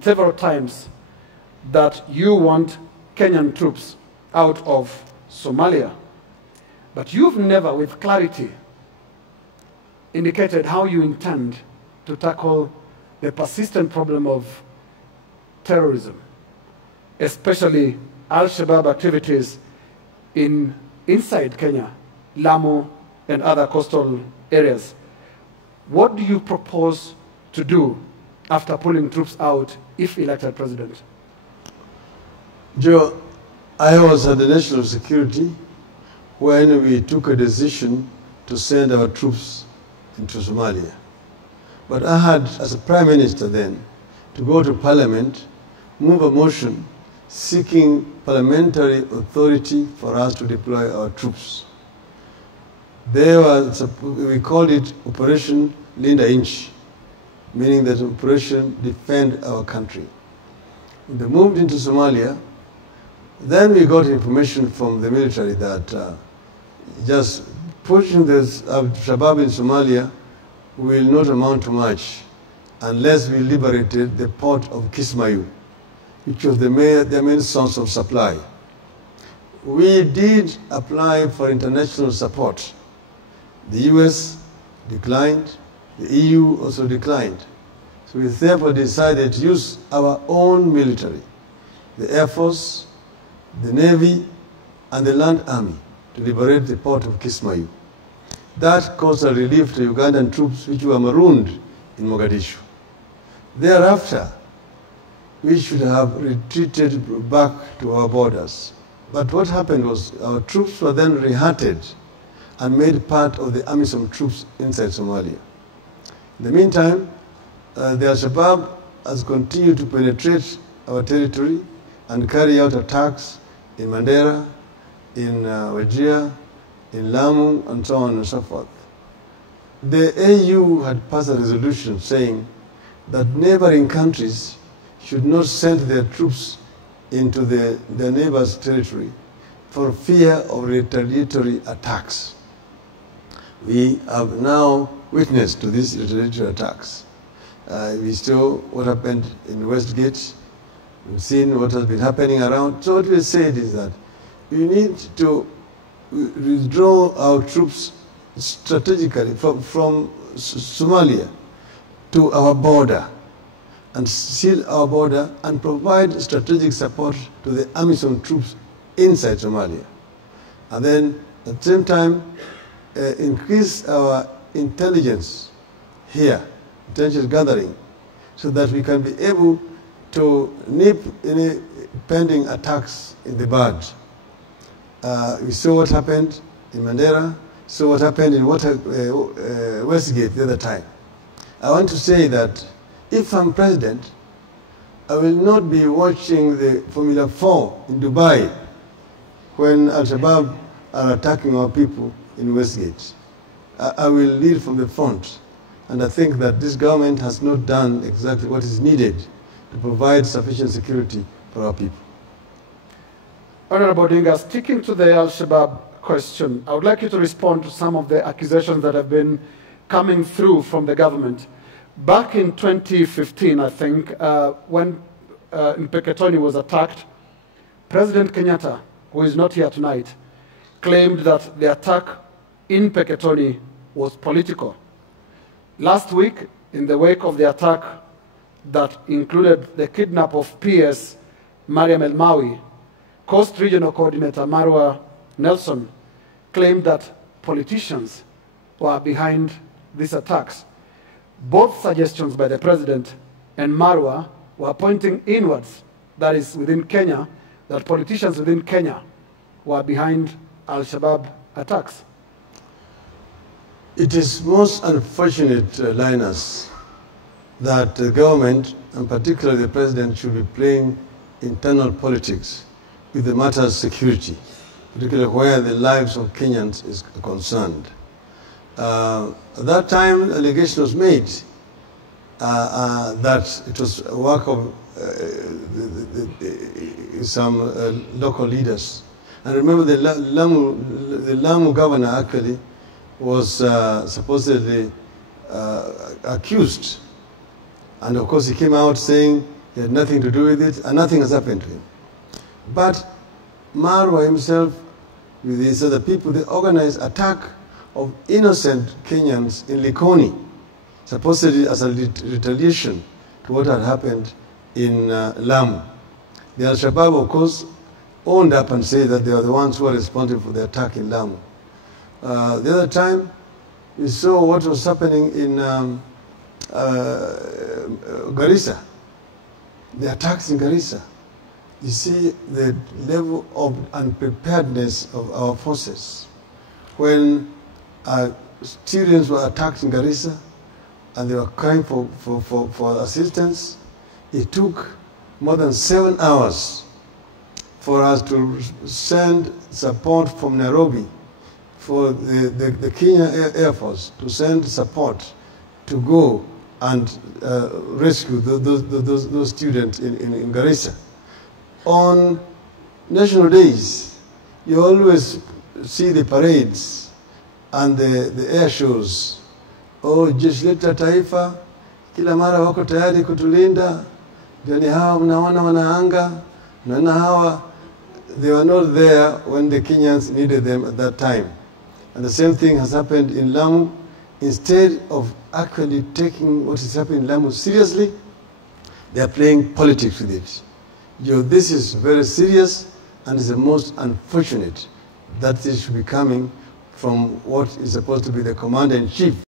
several times that you want Kenyan troops out of Somalia, but you've never, with clarity, indicated how you intend to tackle the persistent problem of terrorism, especially Al-Shabaab activities inside Kenya, Lamu, and other coastal areas. What do you propose to do after pulling troops out if elected president? Joe, I was at the National Security when we took a decision to send our troops into Somalia. But I had, as a Prime Minister then, to go to Parliament, move a motion seeking parliamentary authority for us to deploy our troops. We called it Operation Linda Inch, meaning that Operation Defend Our Country. They moved into Somalia. Then we got information from the military that just pushing the Shabab in Somalia will not amount to much unless we liberated the port of Kismayu, which was their main source of supply. We did apply for international support. The US declined, the EU also declined. So we therefore decided to use our own military, the Air Force, the Navy, and the Land Army to liberate the port of Kismayu. That caused a relief to Ugandan troops which were marooned in Mogadishu. Thereafter, we should have retreated back to our borders. But what happened was our troops were then rehatted and made part of the AMISOM troops inside Somalia. In the meantime, the Al-Shabaab has continued to penetrate our territory and carry out attacks in Mandera, in Wajir, in Lamu, and so on and so forth. The AU had passed a resolution saying that neighboring countries should not send their troops into their neighbors' territory for fear of retaliatory attacks. We have now witnessed to these retaliatory attacks. We saw what happened in Westgate. We've seen what has been happening around. So what we said is that we need to withdraw our troops strategically from Somalia to our border and seal our border and provide strategic support to the AMISOM troops inside Somalia. And then at the same time, increase our intelligence here, intelligence gathering, so that we can be able to nip any pending attacks in the bud. We saw what happened in Mandera, saw what happened in Westgate the other time. I want to say that if I'm president, I will not be watching the Formula 4 in Dubai when Al-Shabaab are attacking our people in Westgate. I will lead from the front. And I think that this government has not done exactly what is needed to provide sufficient security for our people. Honorable Odinga, sticking to the Al-Shabaab question, I would like you to respond to some of the accusations that have been coming through from the government. Back in 2015, I think, when Mpeketoni was attacked, President Kenyatta, who is not here tonight, claimed that the attack in Mpeketoni was political. Last week, in the wake of the attack that included the kidnap of PS Mariam El Mawi, Coast Regional Coordinator Marwa Nelson claimed that politicians were behind these attacks. Both suggestions by the president and Marwa were pointing inwards, that is within Kenya, that politicians within Kenya were behind Al-Shabaab attacks. It is most unfortunate, Linus, that the government, and particularly the president, should be playing internal politics with the matter of security, particularly where the lives of Kenyans is concerned. At that time, allegation was made that it was a work of some local leaders. And remember, the Lamu governor actually was supposedly accused. And of course, he came out saying He had nothing to do with it, and nothing has happened to him. But Marwa himself, with these other people, they organized attack of innocent Kenyans in Likoni, supposedly as a retaliation to what had happened in Lamu. The Al-Shabab, of course, owned up and said that they were the ones who were responsible for the attack in Lamu. The other time, we saw what was happening in Garissa, the attacks in Garissa. You see the level of unpreparedness of our forces. When students were attacked in Garissa and they were crying for assistance, it took more than 7 hours for us to send support from Nairobi, for the Kenya Air Force to send support to go and rescue those students in Garissa. On national days, you always see the parades and the air shows. Oh, jeshi letu la taifa, kila mara wako tayari kutulinda. Ndio ni hawa mnaona wanaanga, mnaona hawa. They were not there when the Kenyans needed them at that time. And the same thing has happened in Lamu. Instead of actually taking what is happening in Lamu seriously, they are playing politics with it. This is very serious and is the most unfortunate that this should be coming from what is supposed to be the commander-in-chief.